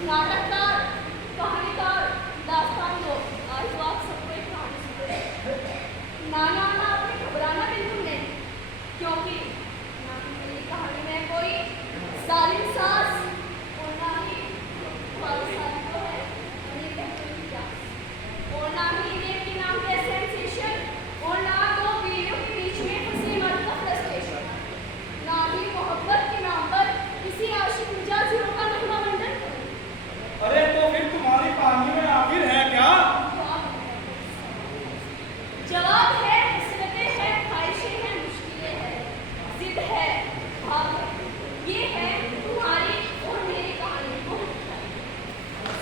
नाटककार, कहानीकार, दास्तान गो, आज तो आप सबको एक कहानी सुनाऊंगी। ना ना ना, आपने घबराना बिल्कुल नहीं, क्योंकि ना ही मेरी कहानी में कोई जालिम सास और ना ही वालिसानी को है उन्हें कहते हैं क्या, और ना ही रेप के नाम पे सेंसेशन, और ना दो बीवियों के बीच में फंसे मर्द का फ्रस्ट्रेशन, ना ही मोहब्बत के नाम पर किसी आशिक मिजाज हीरो का महिमा मंडन। अरे तो फिर तुम्हारी कहानी में आखिर है क्या? जवाब है हसरतें हैं, ख्वाहिशें हैं, मुश्किलें हैं, जिद है, भाव है। ये है तुम्हारी और मेरी कहानी को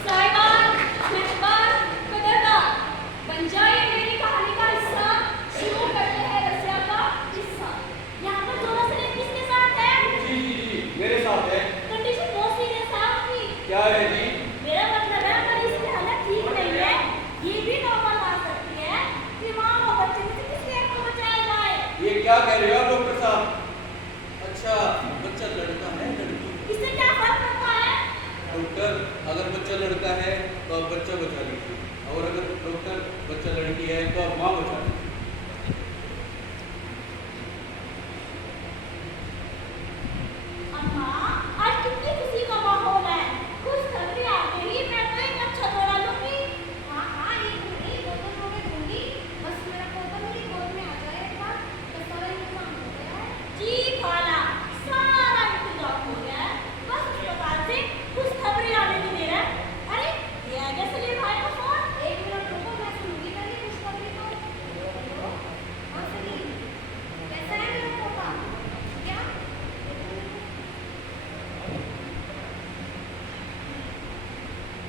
साहिबान, मेहमान, कदरदान, बन जाइए मेरी कहानी का हिस्सा। शुरू करते हैं रसिया का किस्सा। यहाँ पर दोनों से किसके साथ है? जी जी जी, मेरे साथ है। कंडीशन बहुत सीरियस है आपकी। क्या है जी? मेरा मतलब है अगर इसकी हालत ठीक नहीं है, ये भी नॉर्मल आ सकती है कि माँ और बच्चे में से किसी एक को बचाया जाए। ये क्या कह रहे हो आप डॉक्टर साहब? अच्छा, बच्चा लड़का है लड़की? इससे क्या फर्क पड़ता है? डॉक्टर, अगर बच्चा लड़का है तो आप बच्चा बचा लीजिए, और अगर डॉक्टर बच्चा लड़की है तो आप माँ बचा लीजिए। अम्मा, आज कितनी खुशी का माहौल है। खुशखबरी आ गई, मैं तो एक अच्छा जोड़ा लूंगी। हाँ हाँ, एक नहीं, दो दो जोड़े दूंगी। बस मेरा पोता मेरी गोद में आ जाए एक बार, तो सारा इंतजाम हो गया है। जी खाला, सारा इंतजाम हो गया है। बस अस्पताल से खुशखबरी आने की देर है। अरे, ये आ गया सलीम भाई का फोन। एक मिनट रुको, मैं सुनूंगी पहले खुशखबरी को। हेलो, हाँ सलीम, कैसा है मेरा पोता? क्या?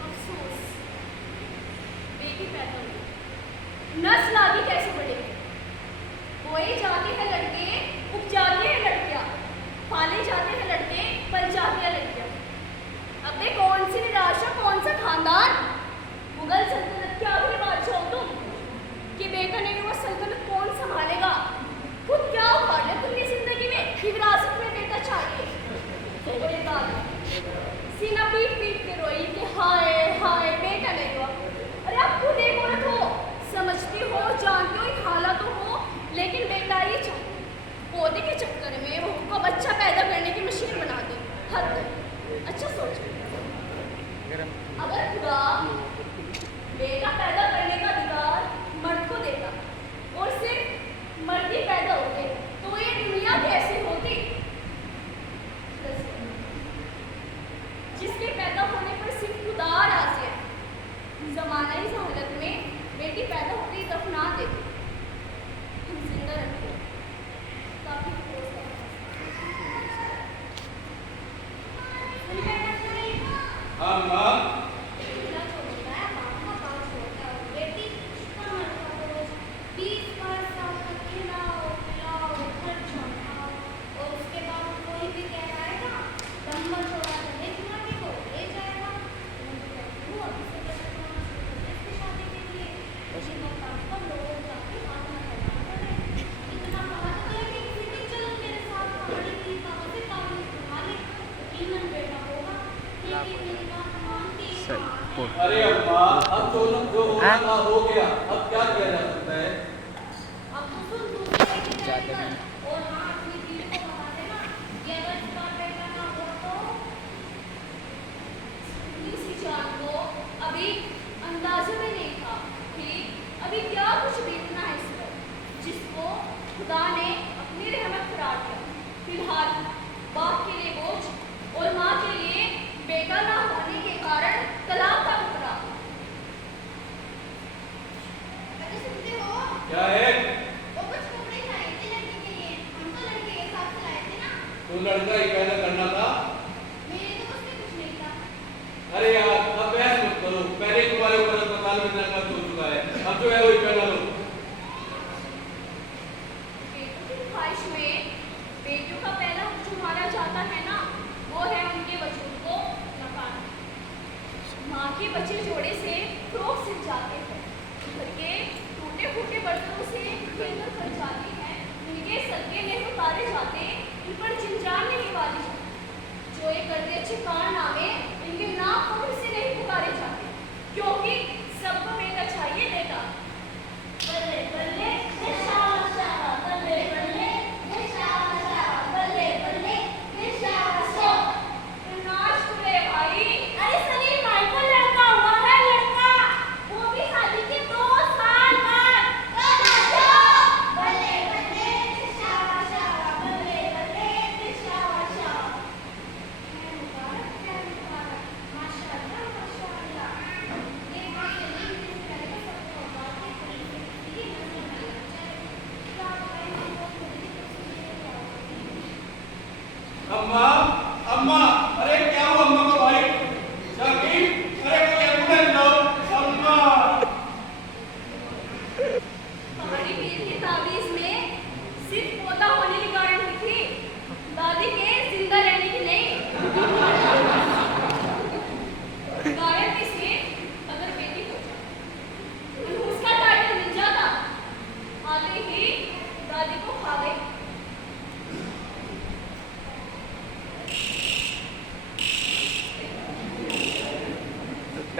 अफसोस, बेटी पैदा हुई, नस्ल आगे कैसे बढ़ेगी? बोए जाते हैं लड़के, उपजाते हैं लड़कियां, पाले जाते हैं लड़के, पल जाती हैं लड़कियां। अबे कौन सी निराशा, कौन सा खानदान? मुगल सल्तनत के आखिरी बादशाह हो तुम कि बेटा नहीं हुआ, सल्तनत कौन संभालेगा? खुद क्या उखाड़ लिया तुमने जिंदगी में कि विरासत में बेटा चाहिए? और एक बात, सीना पीट पीट के रोई कि हाय हाय बेटा नहीं हुआ। अरे आप खुद एक औरत हो, समझती हो, जानते हो, एक हालत तो हो, लेकिन बेटा ही चाहिए। पौधे के चक्कर में वो को बच्चा पैदा करने की मशीन बना दे। हद है। अच्छा सोचो, अगर खुदा बेटा पैदा करने का अधिकार मर्द को देता और सिर्फ मर्द ही पैदा होते, तो ये दुनिया कैसी होती? जिसके पैदा होने पर सिर्फ खुदा राजी है। जमाना इस हालत में बेटी पैदा होते ही दफना देती, तुम जिंदा रखो, काफी ठोस है। हाँ माँ। बेटा जो होता है बाप का पास होता है, और बेटी कमर का बोझ। 20 साल तक खिलाओ पिलाओ खर्चा उठाओ, और उसके बाद कोई भी कह आएगा नंबर थोड़ा सा देखना भी को ले जाएगा। मैं तो कहती हूँ अभी से पैसा कमाना शुरू कर दे इसकी शादी के लिए। उसी मकान पर लोगों जाके बात ना करना पड़े। इतना कहा तो है कि किसी दिन चलो मेरे साथ कहानी की बाबा से कहानी सुना ले, यकीनन बेटा होगा, लेकिन मेरी बात मानती है। अरे अम्मा, अब जो होना था हो गया, अब क्या किया जा सकता है? अब तो सुन दूसरे की जाएगा, और हाँ अपनी बीवी को बता देना कि अगर इस बार बेटा ना हुआ तो इसी जान को अभी अंदाजे में नहीं था कि अभी क्या कुछ बीतना है इस पर, जिसको खुदा ने अपनी रहमत करार दिया। फिलहाल बाप के लिए बोझ और माँ के लिए बेटा ना होने के कारण तलाक का खतरा। अरे सुनते हो? क्या है? वो कुछ कपड़े चाहिए थे लड़की के लिए, हम तो लड़के के साथ से लाए थे ना। तो लड़का ही पैदा करना था? मेरे तो उसमें कुछ नहीं था। अरे यार, अब बहस मत करो, पहले ही तुम्हारे ऊपर अस्पताल में इतना खर्च हो चुका है, अब जो है वही करना लो। बेटों की ख्वाहिश में बेटियों का पहला जो मारा जाता है ना, वो है उनके वजूद को नकारा। माँ के बच्चे जोड़े से फ्रॉक सिल जाते हैं, घर के टूटे फूटे बर्तनों से खेलकर कर जाते हैं, उनके सदके में उतारे जाते, इन पर चिंजान नहीं वाली जाती। जो ये करते अच्छे कारनामे इनके नाम पर से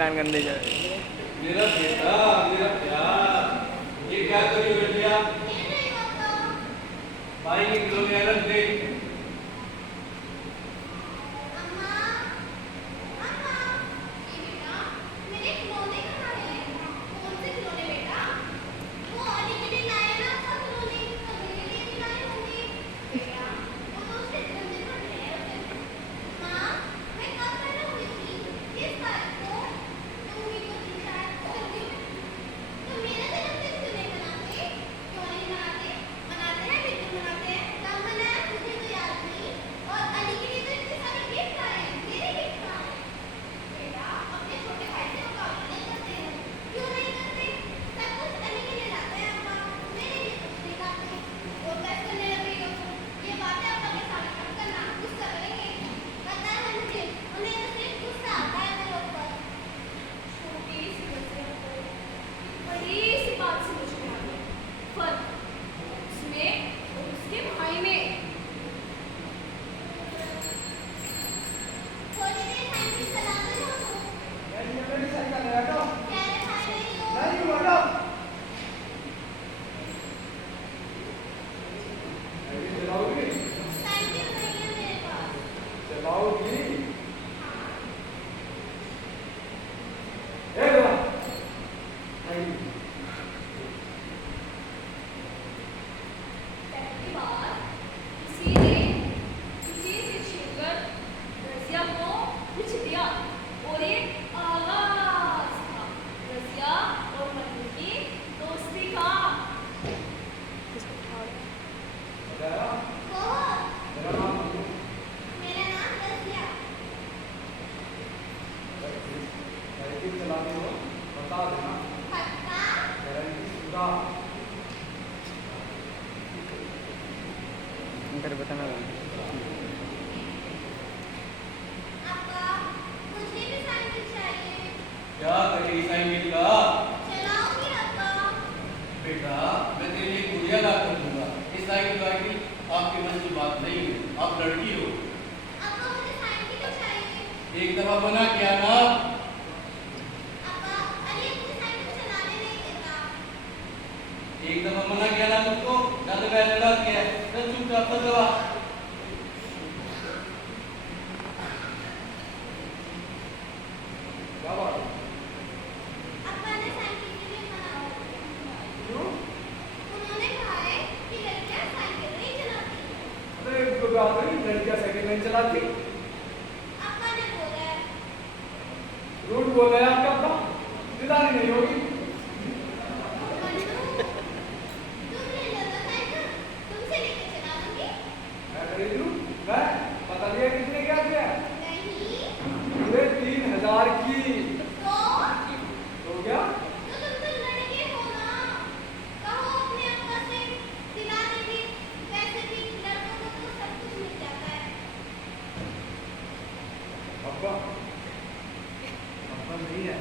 कान गंदे जा रहे हैं। मेरा बेटा, मेरा प्यार, ये क्या करी हो बेटिया? भाई के खिलौने अलग दे। इनकर बताना क्या करेगी साइकिल का? बेटा, मैं तेरे लिए गुड़िया ला कर दूंगा। इस साइकिल वाइकिल आपके मन की बात नहीं है, आप लड़की हो। एक दफा मना किया ना। एक दफा मना किया ना मुझको, ज्यादा मैं लड़ा किया। चल चुपचाप कर दवा। क्या बात है? लड़कियां साइकिल नहीं चलाती। रूट बोल रहे हैं आपका अपना दिलानी नहीं होगी। मैं खरीद लूं? मैं पता नहीं है कितने क्या किया? पूरे 3000 की। तो क्या? अब्बा नहीं है।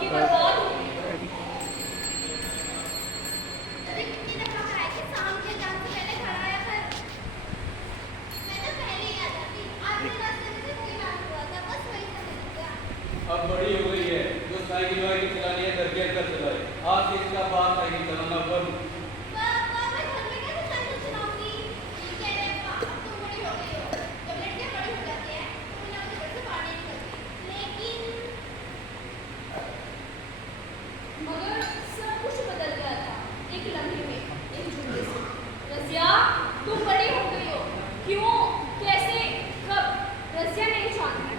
आपकी बर्बाद होगी। अरे कितनी दफा कहा है कि शाम के एग्जाम से पहले घर आया कर। मैं तो पहले ही आ जाती। आज भी रास्ते में से कोई ना हुआ था, बस वही समय लग गया। अब बड़ी हो गई है, जो साइकिल वाइकिल चलानी है घर के अंदर चलाए। आज से इसका बात साइकिल चलाना बंद। पापा मैं घर में कैसे साइकिल चलाऊंगी? ये कह रहे हैं पापा तुम बड़ी हो गई हो। जब लड़कियां बड़ी हो जाती हैं तो उन्हें अपने घर से बाहर नहीं निकलती। लेकिन मगर सब कुछ बदल गया था एक लम्हे में, एक झुंडे से। रज़िया, तुम बड़ी हो गई हो। क्यों, कैसे, कब, रज़िया नहीं जानती।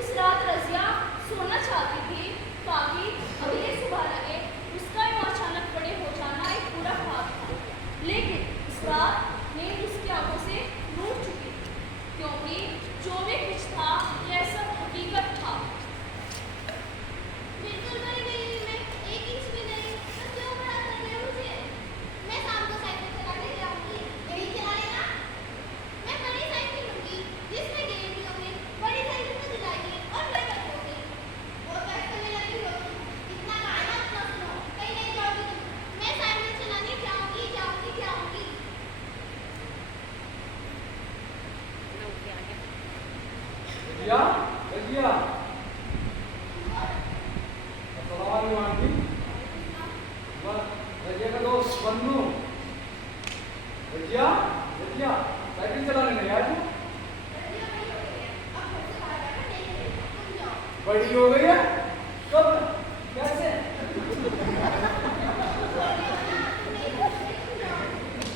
उस रात रज़िया सोना चाहती थी ताकि अगले सुबह लगे उसका यूं अचानक बड़े हो जाना एक पूरा ख्वाब था। लेकिन इस रात नींद उसकी आंखों से टूट चुकी थी, क्योंकि जो भी कुछ था यह सब हकीकत था। बिल्कुल बड़ी नहीं हुई मैं, 1 इंच भी नहीं। तो क्यों बड़ा कर रहे हो मुझे? मैं शाम को साइकिल चलाने जाऊंगी, यही चला लेना। मैं बड़ी साइकिल लूंगी जिसमें गेम भी होंगे, बड़ी साइकिल में दिलाएंगे और मैं बैठूंगी। और कैसे में लगी हो तुम? इतना गाना अपना सुनो, कहीं नहीं जाओगी तुम। मैं साइकिल चलाने जाऊंगी जाऊंगी जाऊंगी। रजिया, रजिया। अस्सलाम वालेकुम आंटी। बस रजिया का दोस्त बन्नू। रजिया, रजिया, साइकिल चलाने नहीं आई तू? रजिया बड़ी हो गई है, अब घर से बाहर जाकर नहीं मिलेगा, तुम जाओ। बड़ी हो गई है? कब? कैसे?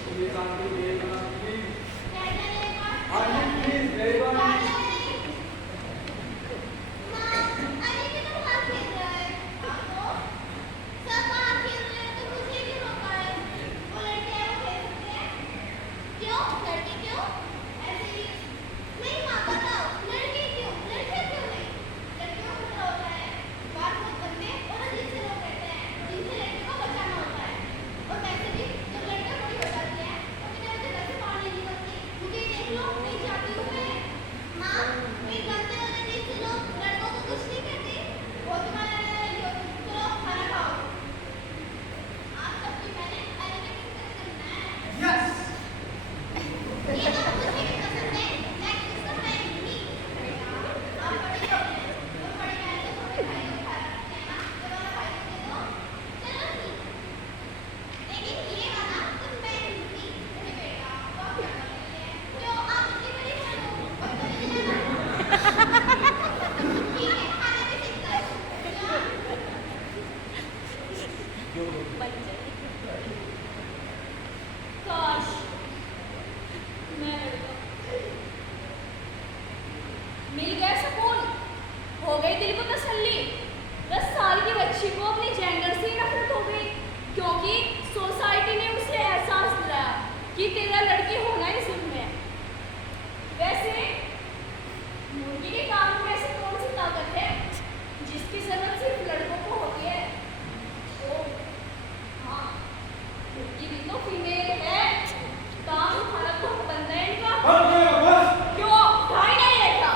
Please aunty, please please. Aunty please, मेरी बात काश मैं लड़का। मिल गया सुकून, हो गई दिल को तसल्ली। 10 साल की बच्ची को अपनी जेंडर से नफरत हो गई, क्योंकि सोसाइटी ने उसे एहसास दिलाया कि तेरा लड़की होना ही जुल्म है। वैसे मुर्गी के कान में ऐसी कौन सी ताकत है जिसकी जरूरत सिर्फ लड़कों को होती है? ओ हाँ, मुर्गी भी तो फीमेल है। काम तुम्हारा तो बंदा है इनका। क्यों ढाई नहीं देखा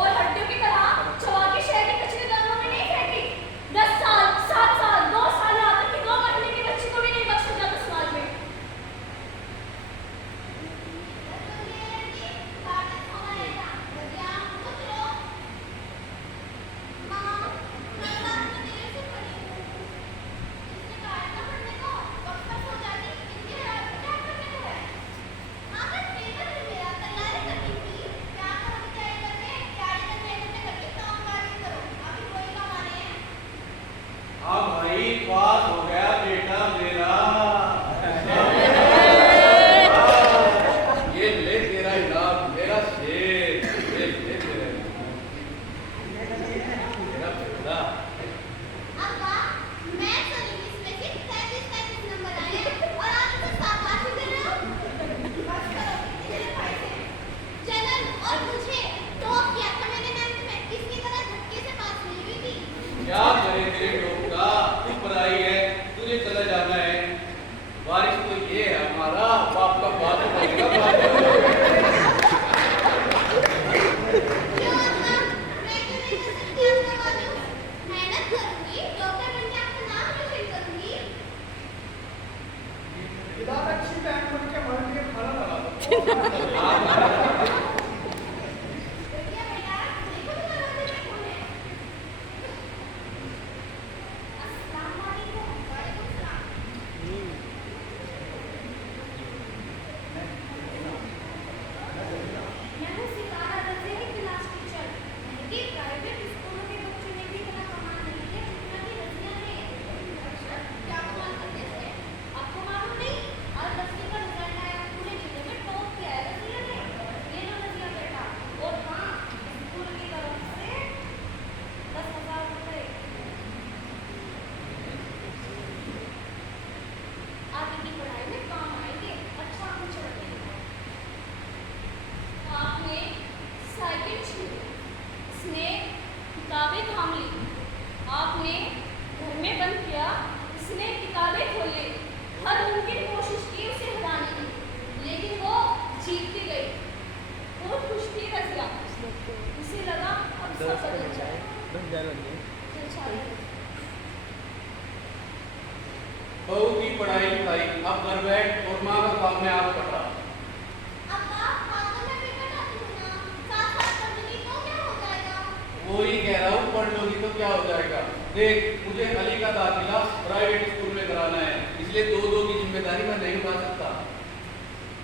और हड्डियों की तरह चबा के शहर के कचरे दानों में नहीं फेंकी? 10 साल, 7 साल, 2 साल, यहाँ तक कि 2 महीने की बच्ची को भी नहीं बख्शा जाता समाज में। हाँ भाई, पास हो गया बेटा मेरा। ये ले तेरा इनाम, मेरा शेर। ये ले तेरा इनाम। मेरा बेटा। क्या करे तेरे लोग का, तू पढ़ाई है, तुझे चला जाना है। बारिश तो ये है हमारा, बाप का बात बनेगा, बात मेहनत करूंगी बहू की पढ़ाई लिखाई अब घर बैठ और माँ का काम में आप कर रहा। अब्बा हाँ तो मैं भी पढ़ाती हूँ ना, साथ साथ पढ़ लूंगी तो क्या हो जाएगा? वो ही कह रहा हूँ, पढ़ लोगी तो क्या हो जाएगा। देख, मुझे अली का दाखिला प्राइवेट स्कूल में कराना है, इसलिए दो दो की जिम्मेदारी मैं नहीं उठा सकता।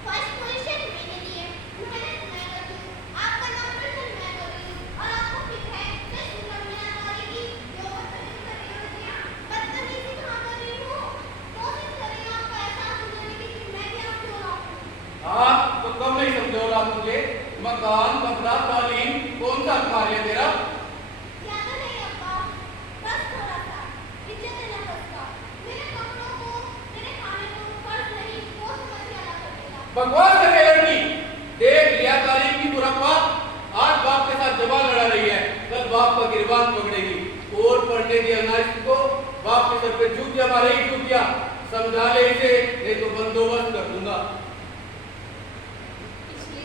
फर्स्ट पोजीशन मैंने ली है, मेहनत मैं करती हूँ, आपका नंबर मैं कर रही हूँ और आपको फिक्र है मैं सुनने में आने वाली की जो बदतमीजी कर रही होती है, बदतमीजी कहाँ कर रही हूँ? कोशिश कर रही हूँ आपको एहसास दिलाने की कि मैं भी आपकी औलाद हूँ। हाँ, तो कब नहीं समझौला तुझे? मकान, कपड़ा, तालीम, कौन सा कार्य है तेरा? ज्यादा नहीं अब्बा, बस थोड़ा सा इज्जत देना पड़ता, मेरे कपड़ों को, मेरे खाने को फर्ज नहीं वो समझ के अदा कर देगा। बकवास कर रही है लड़की। देख लिया तालीम की मुरब्बा, आज बाप के साथ जबान लड़ा रही है, कल बाप का गिरबान पकड़ेगी और पढ़ने दिया ना इसको, बाप के सर पे जूतियां मारेगी जूतियां। समझा ले इसे, नहीं तो बंदोबस्त कर दूंगा। पिछले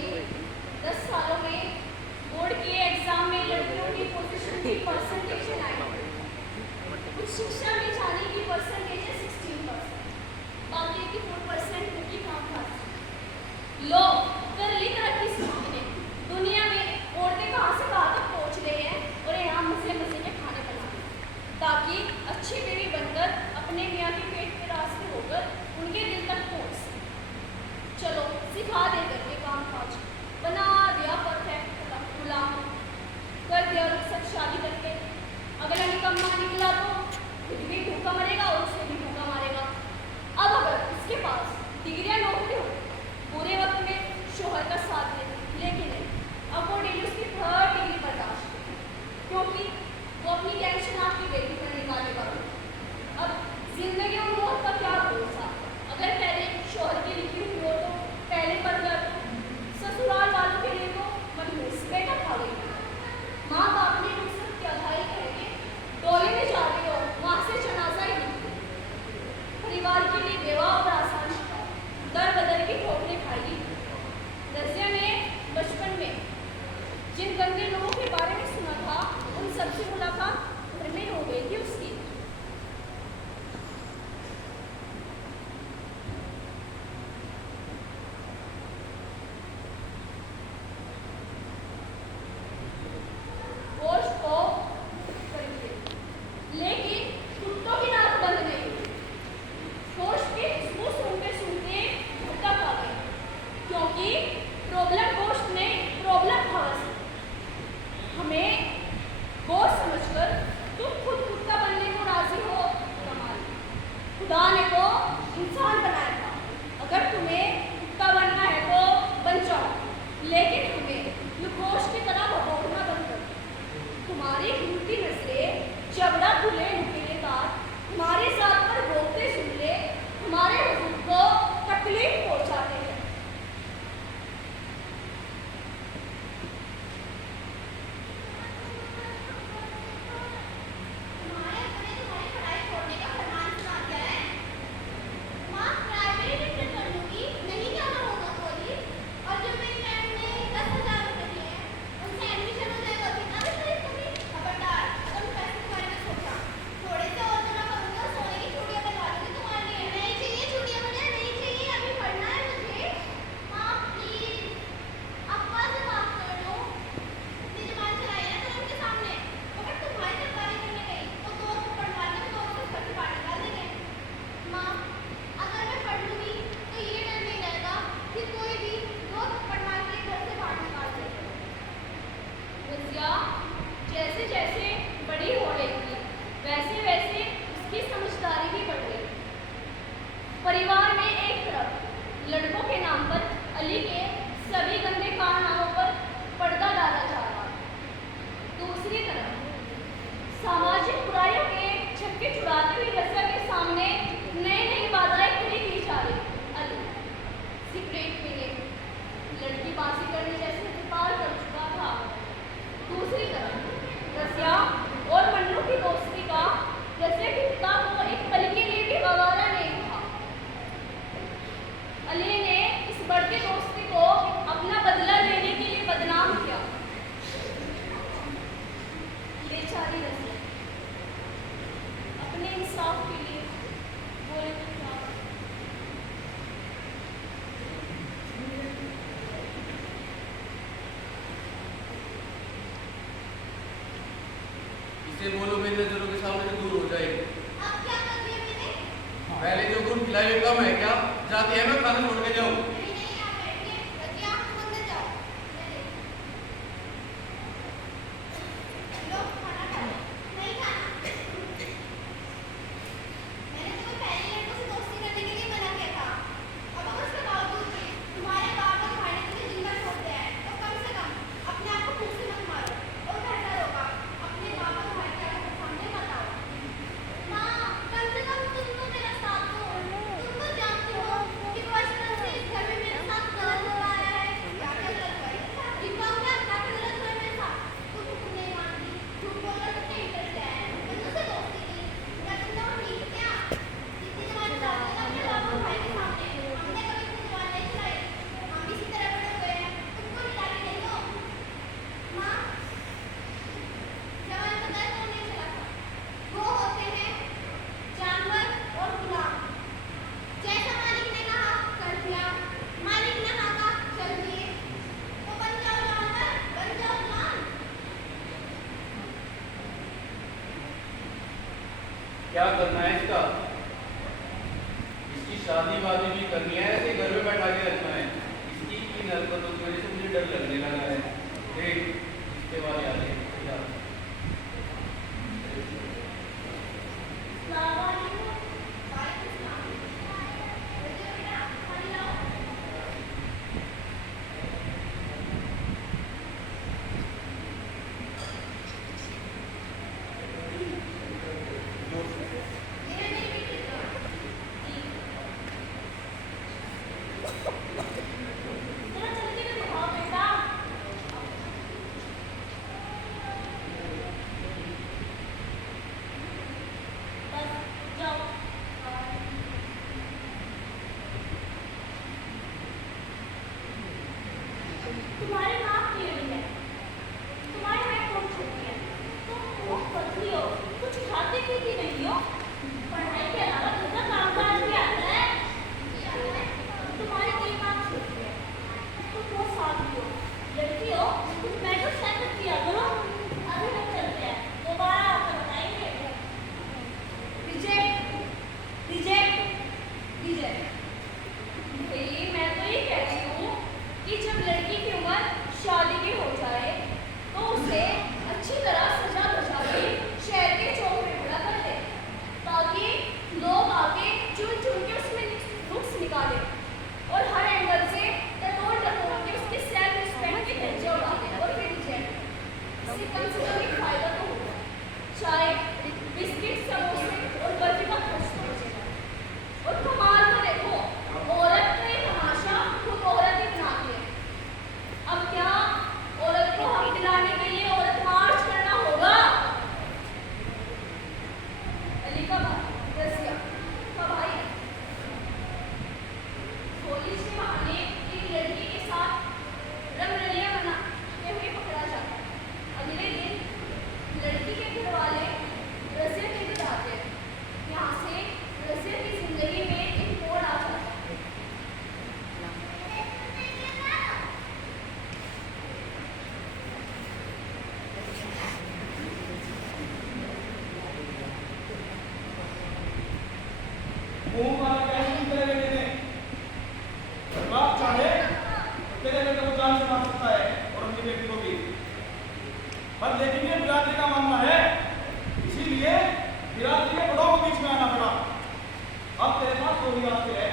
10 सालों में बोर्ड के एग्जाम में लड़कियों की पोजीशन की परसेंटेज आई। कुछ शिक्षा में जाने की परसेंटेज है 16%, बाकी 84% उनकी काम खाती। लो कर ली तरक्की सिस्टम ने, दुनिया में औरतें कहाँ से कहाँ तक पहुँच रही हैं और यहाँ मजे मजे के खाने बना रही हैं, ताकि अच्छी बीवी बनकर अपने मियाँ के पेट के रास्ते होकर उनके दिल तक पहुँच सके। चलो सिखा दे करके काम काज, बना दिया परफेक्ट गुलाम, कर दिया रुखसत शादी करके। अगला निकम्मा निकला तो खुद भी भूखा मरेगा और उसे भी भूखा मारेगा। अब अगर उसके पास डिग्रियां नौकरी हो, बुरे वक्त में शोहर का साथ दे, लेकिन नहीं, अब वो डेली उसकी 3rd डिग्री बर्दाश्त करे, क्योंकि वो अपनी टेंशन आपकी बेटी पर निकालेगा। अब जिंदगी और मौत का क्या भरोसा? अगर पहले शोहर की लिखी हुई हो तो पहले पर कर दो, ससुराल वालों के लिए तो मनहूस बेटा खा गई। माँ बाप ने रुखसत की अदाई कह के डोले में जा रही हो, वहाँ से जनाजा ही नहीं। परिवार के लिए बेवा और आसान शिकार, दर बदर की ठोकरें खाई। रज़िया ने बचपन में जिन गंदे लोगों के बारे में सुना था, उन सबसे मुलाकात घर में हो गई थी उसकी। गोश्त को खरीदे, लेकिन कुत्तों की नाक बंद नहीं हुई। गोश्त की खुशबू सुनते भुक्का खा गए, क्योंकि प्रॉब्लम गोश्त नहीं, प्रॉब्लम हवस। हमें गोश्त समझकर तुम खुद कुत्ता बनने को राजी हो, कमाल। खुदा ने तो इंसान बनाया था, अगर तुम्हें कुत्ता बनना है तो बन जाओ, लेकिन हमें ये गोश्त की तरह भगोड़ना बंद कर। तुम्हारी घूमती नजरें, जबड़ा खुले नुकीले दांत, तुम्हारी जात पर बोलते जुमले तुम्हारे हुजूर को तकलीफ पहुंचाते हैं। तुम्हारे अपने तुम्हारी पढ़ाई छोड़ने का फरमान सुना दिया है। माँ प्राइमरी टिकट कर लूंगी, नहीं जाना होगा कॉलेज, और जो मेरी मैम ने 10,000 रुपये दिए हैं उनसे एडमिशन हो जाएगा। कितना भी खरीद लूंगी, खबरदार अगर मैं पैसे के बारे में सोचा, थोड़े से और जमा करूंगा, सोने की चूड़ियां बनवा दूंगी तुम्हारे लिए। नहीं चाहिए चूड़ियां मुझे, नहीं चाहिए, अभी पढ़ना है मुझे। माँ प्लीज अब्बा से बात कर लो, इतनी जुबान चलाई है तो उनके सामने, अगर तुम्हारी तरफदारी करने गई तो दोस्त को पढ़वा के दोस्त को घर से बाहर निकाल देंगे। माँ अगर मैं पढ़ लूंगी तो ये डर नहीं रहेगा कि कोई भी दोस्त पढ़वा के घर से बाहर निकाल देगा। रज़िया जैसे जैसे बड़ी हो रही थी, वैसे वैसे उसकी समझदारी भी बढ़ रही। परिवार में एक तरफ लड़कों के नाम पर अली के सभी गंदे कारनामों पर पर्दा डाला जा रहा, दूसरी तरफ सामाजिक बुराइयों के छक्के छुड़ाती हुई रज़िया के सामने नई नई बाधाएं खड़ी की जा रही। अली सिगरेट पीने, लड़की बाजी करने जैसे व्यापार कर चुका था। दूसरी तरफ रज़िया और मन्नू की दोस्ती का रज़िया की पिता को एक पल के लिए भी गवारा नहीं था। अली ने इस बढ़ती दोस्ती को अपना बदला लेने के लिए बदनाम किया। बेचारी रज़िया अपने इंसाफ के लिए बोले पढ़ाई में कम है क्या? जाती है मैं खाना छोड़ के जाऊँ? नहीं नहीं, आप बैठिए। रजिया, तुम अंदर जाओ। मैं देखती हूँ। लो, खाना खा लो। नहीं खाना। मैंने तुम्हें पहले लड़कों से दोस्ती करने के लिए मना किया था। अब अगर उसके बावजूद भी तुम्हारे बाप और भाई ने तुम्हें जिंदा छोड़ दिया है, तो कम से कम अपने आप को खुद से मत मारो। और बेहतर होगा अपने बाप और भाई के आगे सामने मत आओ। माँ, कम से कम तुम तो मेरा साथ दो। तुम तो जानती हो कि बचपन से इस घर में मेरे साथ गलत होता आया है। क्या क्या गलत हुआ है? दिखाओ क्या क्या गलत हुआ है मेरे साथ? तुम नहीं मानती, झूठ बोलकर तुमने इंटर किया है, मैंने उससे दोस्ती की। क्या तुमने वो ठीक किया? जितनी जवानी चाहते थे अपने बाप और भाई के सामने, हमने कभी इतनी जवान नहीं चलाई। हम भी इसी तरह बड़े हुए हैं, तुमको निकाल के नहीं हो। माँ, जवान पता है कौन नहीं चला था? वो होते हैं जानवर और गुलाम। जैसा मालिक ने कहा कर दिया, मालिक ने कहा चल दिए। तो बन जाओ जानवर, बन जाओ गुलाम। क्या करना है इसका? इसकी शादी वादी भी करनी है, ऐसे घर में बैठा के रखना है। इसकी इन हरकतों की वजह से मुझे डर लगने लगा है। देख, इसके बाद याद है क्या? अस्सलाम वालेकुम। वालेकुम सलाम। रजिया बेटा, पानी लाओ। ये है मेरी बेटी का। जी। जरा जल्दी में दिखाओ बेटा। बस जाओ। तुम्हारे नाक टेढ़ी है, तुम्हारी हाइट बहुत छोटी है, तुम बहुत पतली हो, कुछ खाती पीती नहीं हो, पढ़ाई के अलावा घर का कामकाज भी आता है। तुम्हारी दिमाग छोटी है, तुम बहुत सादी हो, लड़की हो, तुम मेट्रो साइकिल किया करो। अभी हम चलते हैं, दोबारा आकर बताएंगे। Reject, reject, reject. भाई मैं तो ये कहती हूँ कि जब लड़की की उम्र शादी की हो जाए तो उसे अच्छी तरह सजा बजा के शहर के चौक में खड़ा कर दे, ताकि लोग आके चुन चुन के उसमें नुक्स निकाले और हर एंगल से टटोल टटोल के उसके सेल्फ रिस्पेक्ट के धज्जे उड़ा दे। और फिर रिजेक्ट, इससे कम से कम एक फायदा तो होगा, चाय, बिस्किट, समोसे और बर्फी का खर्च तो बचेगा। और कमाल तो देखो, औरत का ये तमाशा खुद औरत ही बनाती है। अब क्या औरत को हक दिलाने के लिए औरत मार्च करना होगा? अली का भाई, रसिया का भाई है। पुलिस के बहाने एक लड़की के साथ रंगरलिया बनाते हुए पकड़ा जाता है। अगले दिन लड़की के घर वाले रसिया के घर आते हैं। यहाँ से रसिया की जिंदगी में एक मोड़ आ जाता है। मुंह मारा कैसे तुम तेरे बेटे ने? बाप चाहे तो तेरे बेटे को जान से मार सकता है और अपनी बेटी को भी। पर लेकिन ये बिरादरी का मामला है, इसीलिए बिरादरी के बड़ों को बीच में आना पड़ा। अब तेरे पास दो ही रास्ते हैं,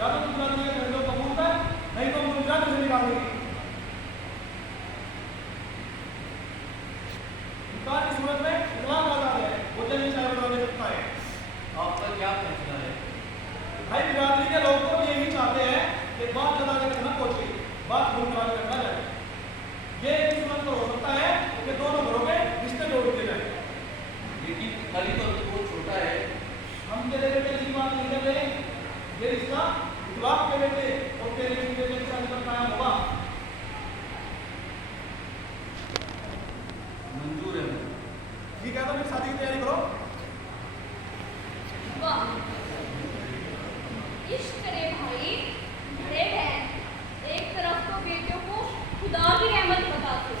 या तो तू बिरादरी के फैसले को कबूल कर, नहीं तो मुझे बिरादरी से निकाल देगी। निकाल की सूरत में इस्लाम आजाद है, वो जल्दी चाहे बदला दे सकता है। आपका क्या फैसला है? भाई बिरादरी के लोग तो यही चाहते हैं कि बात जता के करना पहुंचे, बात घूम करा के करना जाए। ये एक सूरत तो हो सकता है कि दोनों घरों के रिश्ते जोड़ दिए जाए। लेकिन खाली तो अभी बहुत छोटा है। हम तेरे बेटे की बात नहीं कर रहे, ये रिश्ता गुलाब के बेटे और तेरे बेटे के बेटे शादी पर कायम होगा। मंजूर है। ठीक है, तो फिर शादी की तैयारी करो। वाह, इश्क करे भाई, बड़े बहन। एक तरफ तो बेटियों को खुदा की रहमत बताते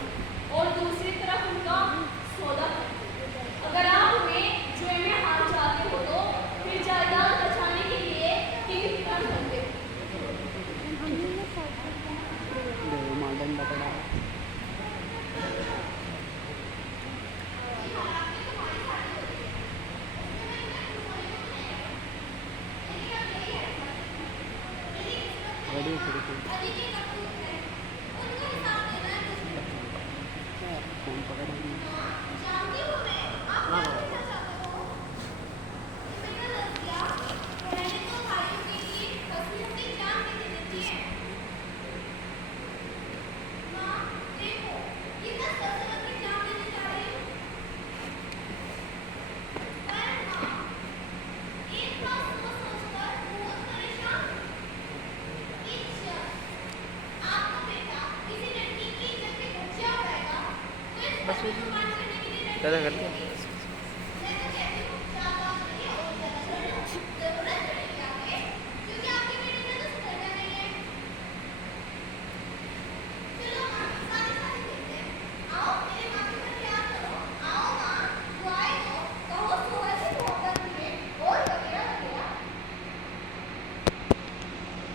और दूसरी तरफ उनका सौदा करते। अगर आप हमें जुए में हार जाते हो तो फिर जायदाद बचाने के लिए अली के करतूत है, उनका हिसाब देना है मुझे। फोन पकड़ हाँ, जानती हूँ मैं, आप क्या कहना चाहते हो? बेटा लड़कियाँ, बहनें तो भाइयों के लिए हंसी-हंसी जान भी दे देती हैं। माँ, देखो, कितना सरसबस की जान देने जा रही हूँ। पर माँ, एक बात सोच-सोचकर बहुत परेशान हूँ। एक शख्स, आपका बेटा किसी लड़की की इज्जत पे धज्जियां उड़ाएगा, तो इस बस धज्जे को मान करने के लिए लड़की ज़्यादा नहीं करते हैं। होगी। मैं तो कहती हूँ, शाबाश करिए और ज़्यादा कर लो। ज़रूरत पड़ेगी आगे, क्योंकि आपके बेटे ने तो सुधरना नहीं है। चलो माँ, साथ-साथ खेलते हैं। आओ, मेरे माथे पर प्यार करो। आओ माँ, दुआएं दो, कहो सुबह से मोहब्बत मिले और वगैरह-वगैरह।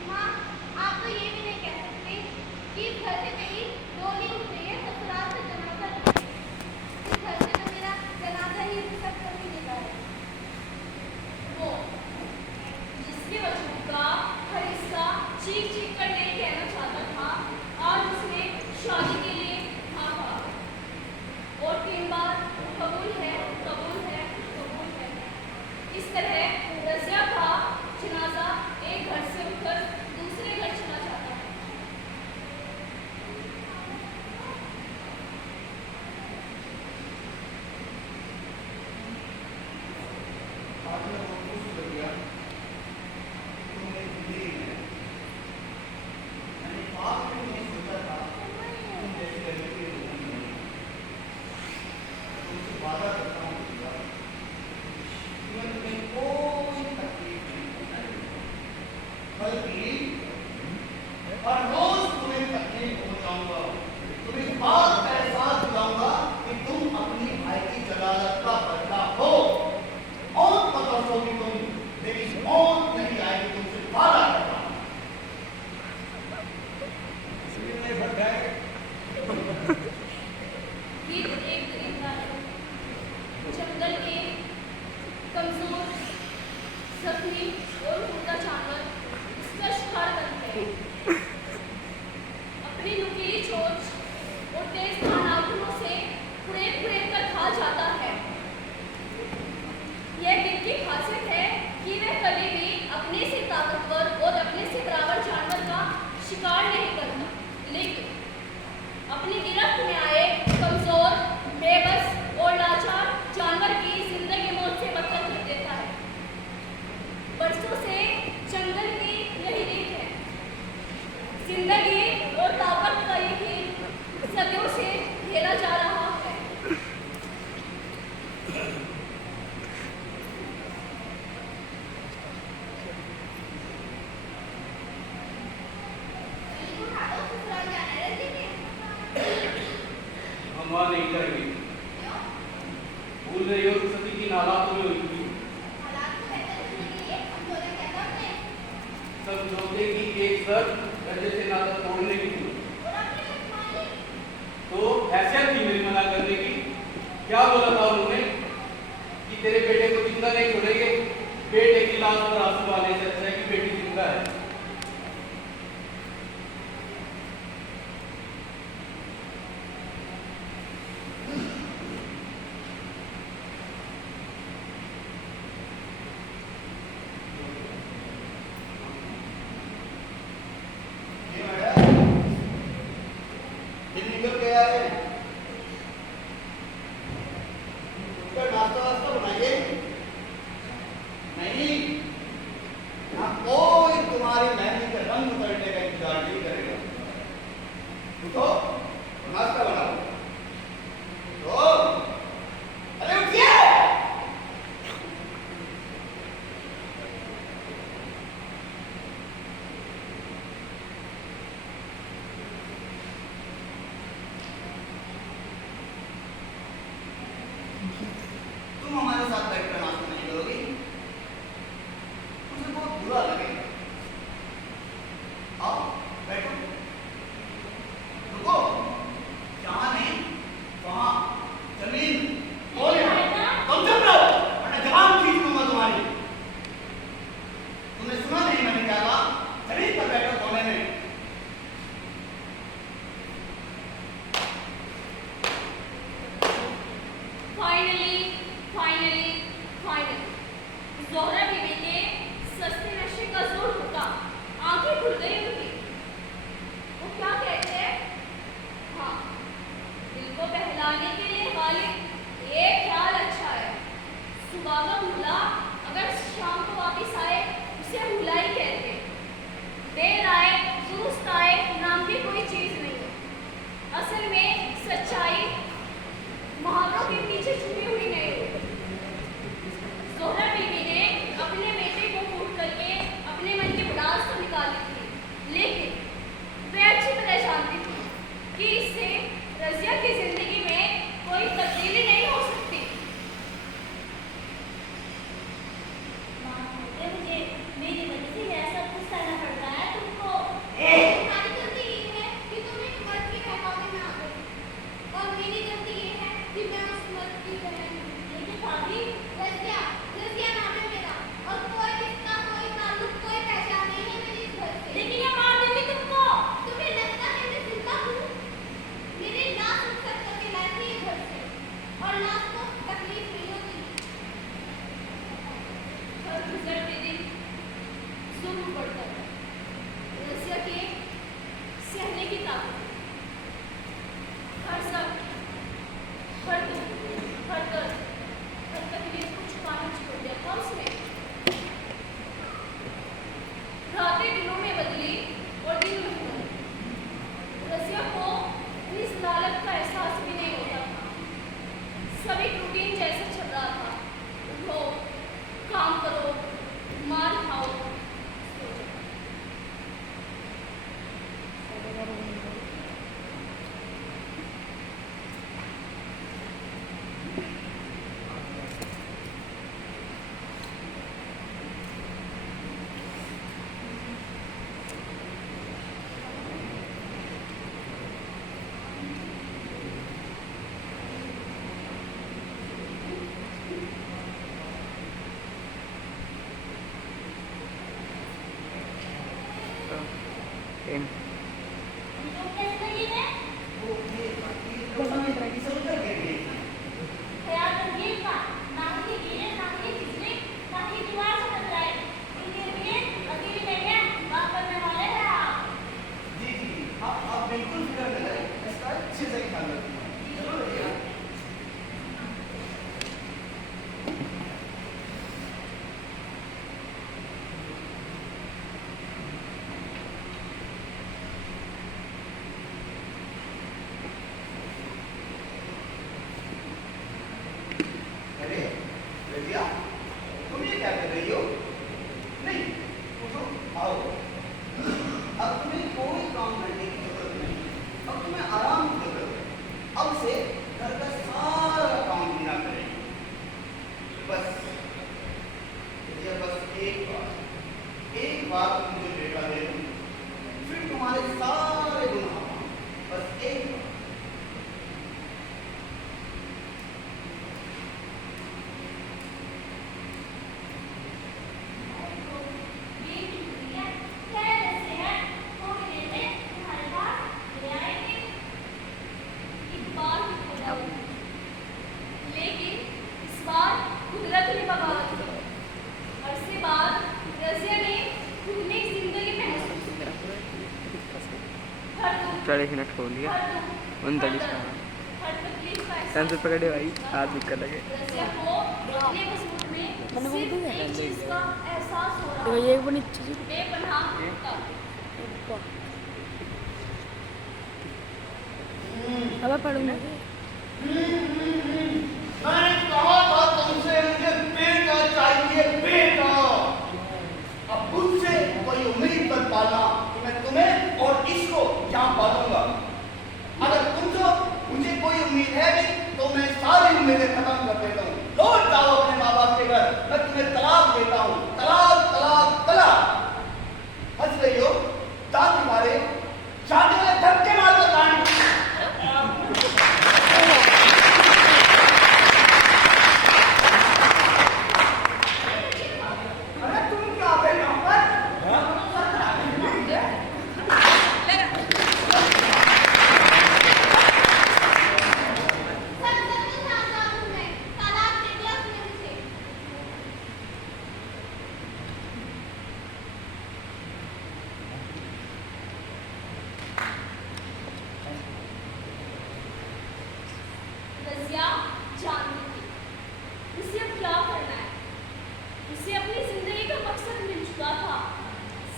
माँ, आप तो ये भी नहीं कह सकते कि इस घर से मेरी डोली उठ रही है, ससुराल से जनाजा निकले। इस घर से तो मेरा जनाजा ही सब कभी निकला है। वो जिसके वजूद का हर हिस्सा चीख-चीख कर नहीं कहना चाहता था, आज उसने शादी के लिए हाँ कहा। और 3 बार कबूल है, कबूल है, कबूल है। इस तरह रज़िया का जनाजा एक घर से उठकर दूसरे घर चला जाता है। आपने बहुत कुछ कर दिया, तुमने जिंदगी में मैंने ख्वाब में नहीं सोचा था तुम जैसी लड़की की जिंदगी में तुमसे वादा करता हूँ कि मैं तुम्हें कोई तकलीफ नहीं पहुंचाऊंगा, बल्कि हर रोज तुम्हें तकलीफ पहुंचाऊंगा, तुम्हें इस बात का एहसास दिलाऊंगा कि तुम अपनी भाई की जलालत का बदला हो। मौत को तरसोगी तुम, लेकिन मौत नहीं आएगी, तुमसे वादा करता हूं। कितने भर गए? गीत एक दरिंदा है, जंगल के कमजोर, जख्मी और मुर्दा जानवर उसका शिकार बनते हैं। अपनी नुकीली चोंच और तेज धार नाखूनों से कुरेद-कुरेद कर खा जाता है। यह गिद्ध की खासियत है कि वह कभी भी अपने से ताकतवर और अपने से बराबर जानवर का शिकार नहीं करता, लेकिन अपनी गिरफ्त में आए कमजोर, बेबस और लाचार जानवर की जिंदगी मौत से बदतर कर देता है। बरसों से जंगल की यही रीत है। जिंदगी और ताकत का ये खेल सदियों से खेला जा रहा है। अली को उठा दो, ससुराल जाना है रज़िया के। हम वहाँ नहीं जाएंगे। क्यों? भूल रही हो सती की हालातों में हुई थी। हालात को बेहतर करने के लिए समझौता किया था हमने। समझौते की एक शर्त रज़िया से नाता तोड़ने की थी। और आपने शर्त मान ली। तो हैसियत थी मेरी मना करने की। क्या बोला था उन्होंने कि तेरे बेटे को जिंदा नहीं छोड़ेंगे, बेटे की लाश पर आंसू आने से अच्छा है कि बेटी जिंदा है। ये मैडम, दिन निकल गया है, उठकर नाश्ता-वास्ता बनाइए। नहीं, यहाँ कोई तुम्हारे फाइनली ज़ोहरा बीवी के सस्ते नशे का जोर रुका, आंखें खुल गई उनकी। वो क्या कहते हैं? हाँ, दिल को बहलाने के लिए गालिब ये ख्याल अच्छा है। सुबह का हुला अगर शाम को वापिस आए उसे हुला ही कहते हैं। देर आए दुरुस्त आए नाम की कोई चीज नहीं है। असल में सच्चाई मुहावरों के पीछे छुपी हुई नहीं है। ज़ोहरा बीवी ने अपने बेटे को फूट करके अपने मन की भड़ास तो निकाली थी, लेकिन वे अच्छी तरह जानती थी कि इससे रज़िया की जिंदगी में कोई तब्दीली नहीं हो सकती। मुझे मेरी वजह से यह सब कुछ सहना पड़ता है तुमको। तुम्हारी गलती ये है कि तुम एक मर्द की बहकावे में आ गई, और मेरी गलती ये है कि मैं उस मर्द की बहन हूँ। लेकिन भाभी, रज़िया रज़िया नाम है मेरा, और कोई रिश्ता कोई ताल्लुक कोई पहचान नहीं है मेरी इस घर से। लेकिन ये मार देंगे तुमको। तुम्हें लगता है मैं जिंदा हूँ? मेरी लाश रुखसत करके लाई थी ये घर से, और लाश को तकलीफ नहीं होती। हर गुजरते दिन जुल्म बढ़ता है। रज़िया के सहने की ताकत, हर सब, हर दुख, हर दर्द, हर तकलीफ को छुपाना छोड़ दिया था उसने। रातें दिनों में बदली और दिन में बदली। रज़िया को इस लालच का एहसास भी नहीं होता था। सब एक रूटीन जैसा चल रहा था। उठो, काम करो, मार खाओ, सो जाओ। एम तुम कैसे लगी है? ख्याल रखिए इसका, ना ही गिरे, ना ही फिसले, ना ही दीवार से टकराए। इनके लिए अकेली बेटियां बात करने वाले हैं आप। जी जी, आप बिल्कुल फिक्र न करें, इसका अच्छे से ख्याल रखिए। जरूर रखिए। अरे रज़िया, तुम ये क्या कर रही हो? नहीं, उठो, आओ। अब तुम्हें कोई काम करने की जरूरत नहीं, अब तुम्हें आराम की जरूरत है। अब से घर का सारा काम बिना करेंगे। बस रज़िया, बस एक बार तुम मुझे बेटा दे दो, फिर तुम्हारे सारे गुनाह माफ। बस एक बार। लेकिन इस बार कुदरत ने बगावत की। अरसे बाद रज़िया ने खुद ने जिंदगी महसूस की। हर दुख, चढ़े हिना खोल लिया हर दुख, उन हर तड़ी दर्द, से हर तकलीफ का संत एहसास पकड़े भाई उसका हाथ दिक्कत लगे रज़िया को अपने वजूद में मैंने वो सिर्फ भी एक चीज का एहसास हो देखो रहा ये है, बनी चीज बेपनाह तब। अब पढ़ूंगा मैंने कहा था तुमसे, मुझे बेटा चाहिए, बेटा। अब मुझसे कोई उम्मीद मत पालना कि मैं तुम्हें और इसको यहाँ पालूंगा। अगर तुमको मुझे कोई उम्मीद है भी तो मैं सारी उम्मीदें खत्म कर देता हूँ। लौट जाओ अपने माँ बाप के घर, मैं तुम्हें तलाक देता हूँ। तलाक तलाक तलाक। हंस रही हो? दांत मारे, जाने वाले धक्के मार दो दांत।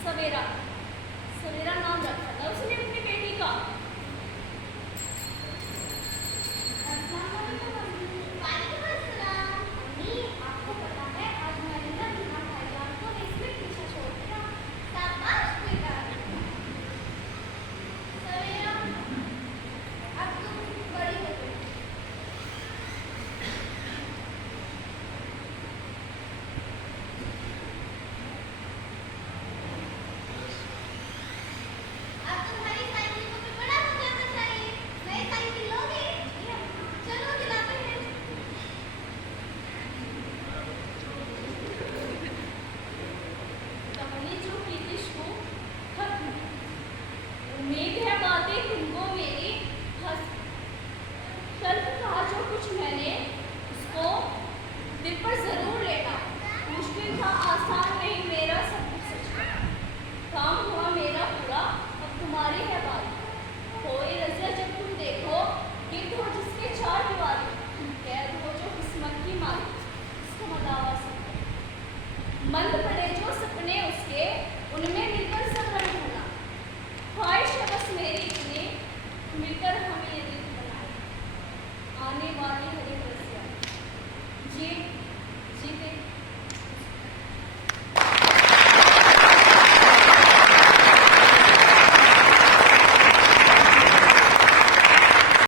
सवेरा, सवेरा नाम रखा था उसने अपनी बेटी का। वालेकुम अस्सलाम। अम्मी, आपको पता है आज मैंने ना बिना भाईजान को रेस में पीछे छोड़ दिया। शाबाश बेटा। सवेरा, अब तुम बड़ी हो गई। अब तुम्हारी साइकिल को भी बड़ा हो जाना चाहिए। नई साइकिल लोगे? चलो दिलाते हैं। कहानी जो प्रीतिश को खत्म। उम्मीद है बातें तुमको मेरी कल कहा जो कुछ मैंने उसको दिल पर जरूर लेना। मुश्किल था, आसान नहीं, मेरा सब कुछ सच था। काम हुआ मेरा पूरा, अब तुम्हारी है बारी। कोई नजर जब तुम देखो, गिद्ध हो जिसके चार दीवारी, कैद हो जो किस्मत की मारी, इसका मदावा सब। मंद पड़े जो सपने उसके, उनमें